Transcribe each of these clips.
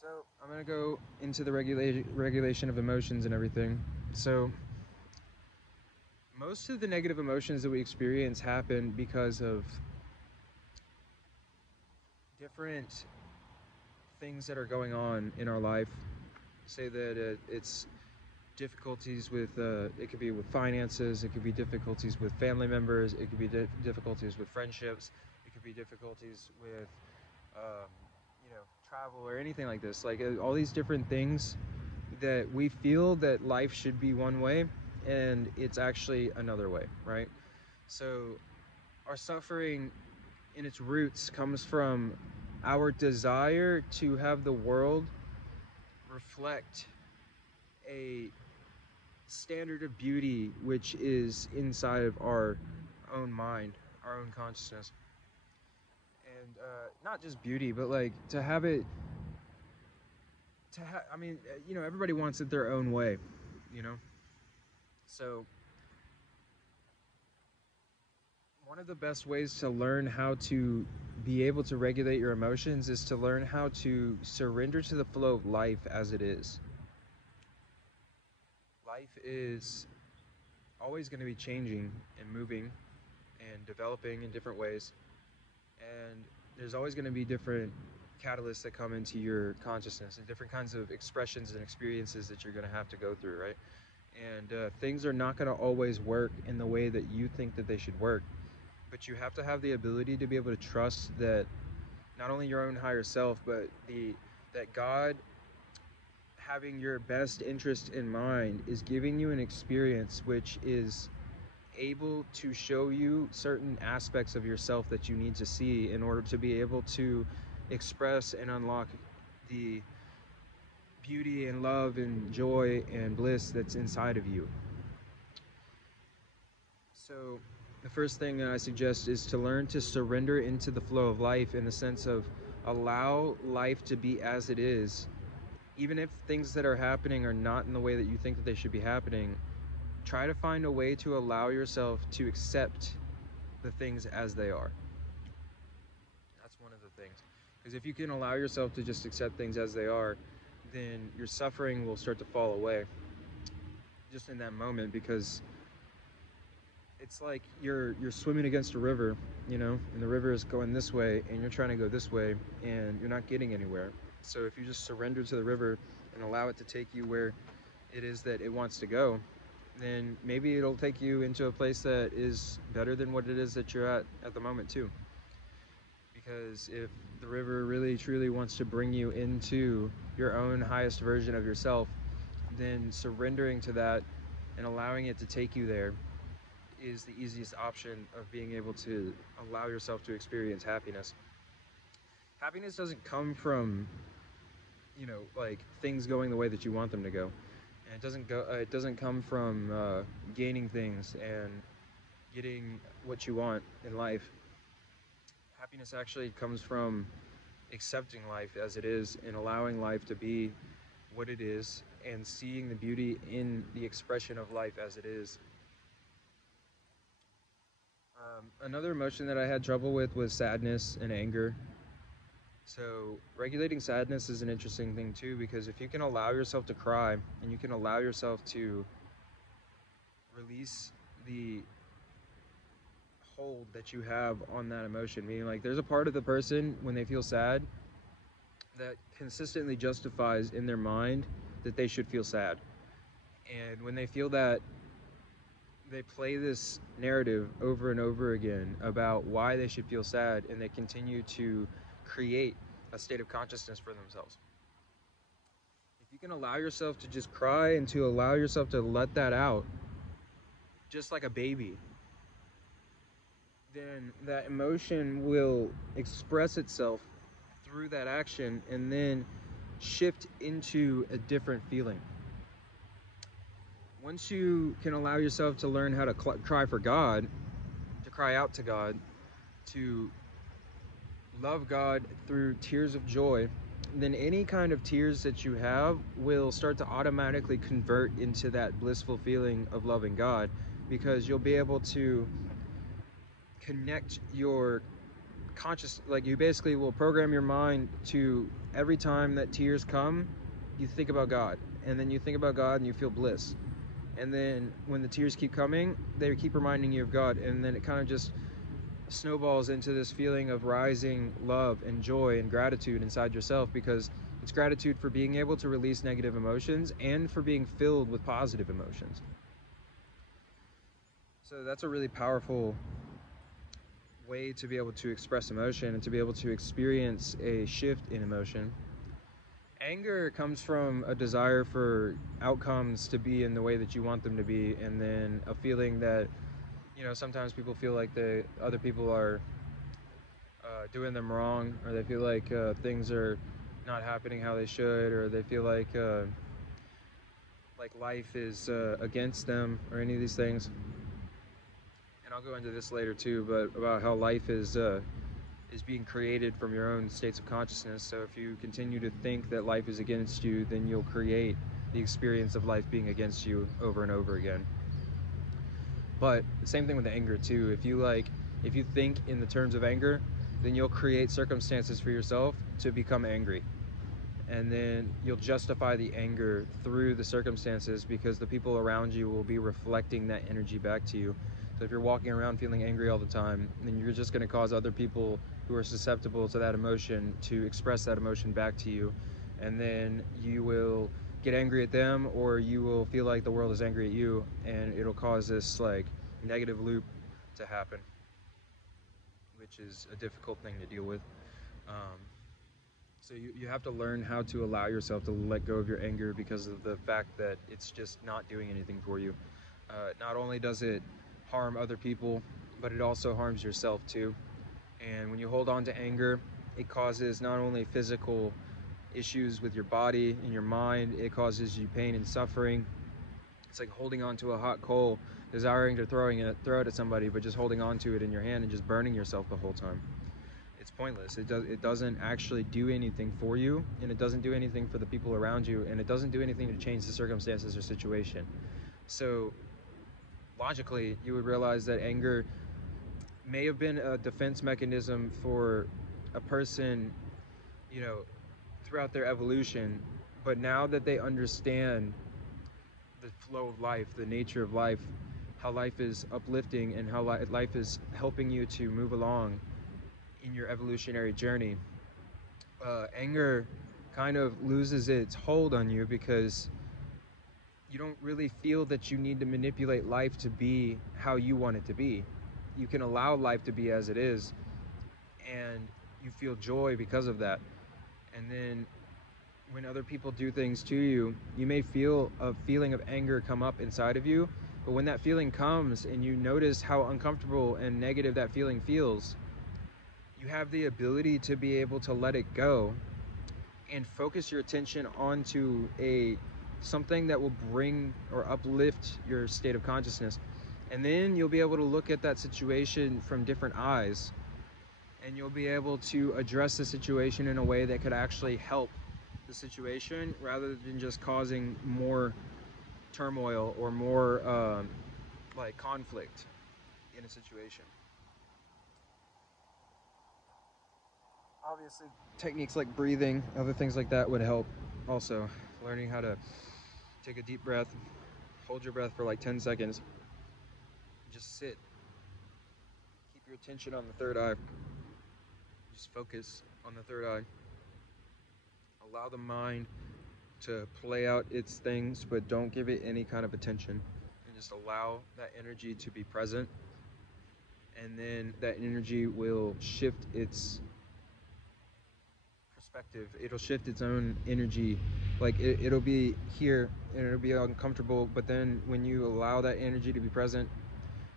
So I'm gonna go into the regulation of emotions and everything. So most of the negative emotions that we experience happen because of different things that are going on in our life. Say that it's difficulties with it could be with finances, it could be difficulties with family members, it could be difficulties with friendships, it could be difficulties with um, travel or anything like this. Like all these different things that we feel that life should be one way and it's actually another way, right? So our suffering in its roots comes from our desire to have the world reflect a standard of beauty which is inside of our own mind, our own consciousness. And not just beauty, but like to have it I mean, everybody wants it their own way, you know? So one of the best ways to learn how to be able to regulate your emotions is to learn how to surrender to the flow of life as it is. Life is always going to be changing and moving and developing in different ways. And there's always going to be different catalysts that come into your consciousness and different kinds of expressions and experiences that you're going to have to go through, right? And things are not going to always work in the way that you think that they should work. But you have to have the ability to be able to trust that not only your own higher self, but that God, having your best interest in mind, is giving you an experience which is able to show you certain aspects of yourself that you need to see in order to be able to express and unlock the beauty and love and joy and bliss that's inside of you. So the first thing that I suggest is to learn to surrender into the flow of life, in the sense of allow life to be as it is. Even if things that are happening are not in the way that you think that they should be happening, try to find a way to allow yourself to accept the things as they are. That's one of the things. Because if you can allow yourself to just accept things as they are, then your suffering will start to fall away just in that moment, because it's like you're swimming against a river, and the river is going this way and you're trying to go this way and you're not getting anywhere. So if you just surrender to the river and allow it to take you where it is that it wants to go, then maybe it'll take you into a place that is better than what it is that you're at the moment too. Because if the river really truly wants to bring you into your own highest version of yourself, then surrendering to that and allowing it to take you there is the easiest option of being able to allow yourself to experience happiness. Happiness doesn't come from, like things going the way that you want them to go, and it doesn't come from gaining things and getting what you want in life. Happiness actually comes from accepting life as it is and allowing life to be what it is and seeing the beauty in the expression of life as it is. Another emotion that I had trouble with was sadness and anger. So regulating sadness is an interesting thing too, because if you can allow yourself to cry and you can allow yourself to release the hold that you have on that emotion, meaning like there's a part of the person when they feel sad that consistently justifies in their mind that they should feel sad. And when they feel that, they play this narrative over and over again about why they should feel sad, and they continue to create a state of consciousness for themselves. If you can allow yourself to just cry and to allow yourself to let that out, just like a baby, then that emotion will express itself through that action and then shift into a different feeling. Once you can allow yourself to learn how to cry for God, to cry out to God, to love God through tears of joy, then any kind of tears that you have will start to automatically convert into that blissful feeling of loving God, because you'll be able to connect your conscious, like you basically will program your mind to, every time that tears come, you think about God, and then you think about God and you feel bliss. And then when the tears keep coming, they keep reminding you of God, and then it kind of just snowballs into this feeling of rising love and joy and gratitude inside yourself, because it's gratitude for being able to release negative emotions and for being filled with positive emotions. So that's a really powerful way to be able to express emotion and to be able to experience a shift in emotion. Anger comes from a desire for outcomes to be in the way that you want them to be, and then a feeling that, you know, sometimes people feel like the other people are doing them wrong, or they feel like things are not happening how they should, or they feel like life is against them, or any of these things. And I'll go into this later too, but about how life is being created from your own states of consciousness. So if you continue to think that life is against you, then you'll create the experience of life being against you over and over again. But the same thing with anger too. If you think in the terms of anger, then you'll create circumstances for yourself to become angry. And then you'll justify the anger through the circumstances, because the people around you will be reflecting that energy back to you. So if you're walking around feeling angry all the time, then you're just going to cause other people who are susceptible to that emotion to express that emotion back to you. And then you will get angry at them, or you will feel like the world is angry at you, and it'll cause this like negative loop to happen, which is a difficult thing to deal with. So you have to learn how to allow yourself to let go of your anger, because of the fact that it's just not doing anything for you. Not only does it harm other people, but it also harms yourself too. And when you hold on to anger, it causes not only physical issues with your body and your mind, it causes you pain and suffering. It's like holding on to a hot coal, desiring to throw it at somebody, but just holding on to it in your hand and just burning yourself the whole time. It's pointless. It doesn't actually do anything for you, and it doesn't do anything for the people around you, and it doesn't do anything to change the circumstances or situation. So logically, you would realize that anger may have been a defense mechanism for a person, you know, throughout their evolution, but now that they understand the flow of life, the nature of life, how life is uplifting, and how life is helping you to move along in your evolutionary journey, anger kind of loses its hold on you, because you don't really feel that you need to manipulate life to be how you want it to be. You can allow life to be as it is, and you feel joy because of that. And then when other people do things to you, you may feel a feeling of anger come up inside of you, but when that feeling comes and you notice how uncomfortable and negative that feeling feels, you have the ability to be able to let it go and focus your attention onto something that will bring or uplift your state of consciousness. And then you'll be able to look at that situation from different eyes, and you'll be able to address the situation in a way that could actually help the situation, rather than just causing more turmoil or more like conflict in a situation. Obviously, techniques like breathing, other things like that would help. Also, learning how to take a deep breath, hold your breath for like 10 seconds, just sit, keep your attention on the third eye, just focus on the third eye. Allow the mind to play out its things, but don't give it any kind of attention, and just allow that energy to be present. And then that energy will shift its perspective. It'll shift its own energy. Like it'll be here and it'll be uncomfortable, but then when you allow that energy to be present,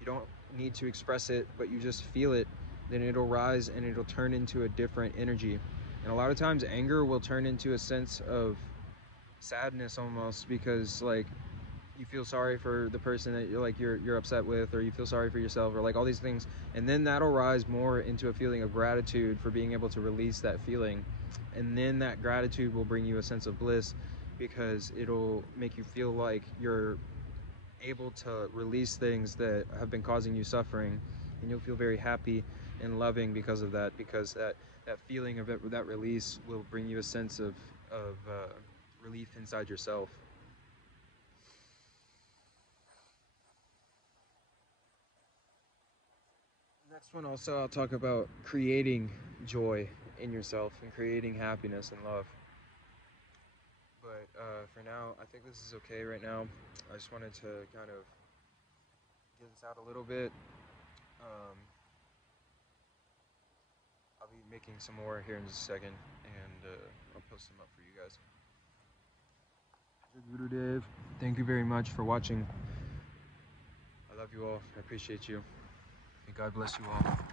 you don't need to express it, but you just feel it, then it'll rise and it'll turn into a different energy. And a lot of times anger will turn into a sense of sadness almost, because like you feel sorry for the person that you're upset with, or you feel sorry for yourself, or like all these things, and then that'll rise more into a feeling of gratitude for being able to release that feeling. And then that gratitude will bring you a sense of bliss, because it'll make you feel like you're able to release things that have been causing you suffering, and you'll feel very happy. and loving because of that, because that feeling of it, that release will bring you a sense of relief inside yourself. Next one also, I'll talk about creating joy in yourself and creating happiness and love. But for now, I think this is okay right now. I just wanted to kind of get this out a little bit. Um, I'll be making some more here in just a second, and I'll post them up for you guys. Guru Dev, thank you very much for watching. I love you all. I appreciate you. May God bless you all.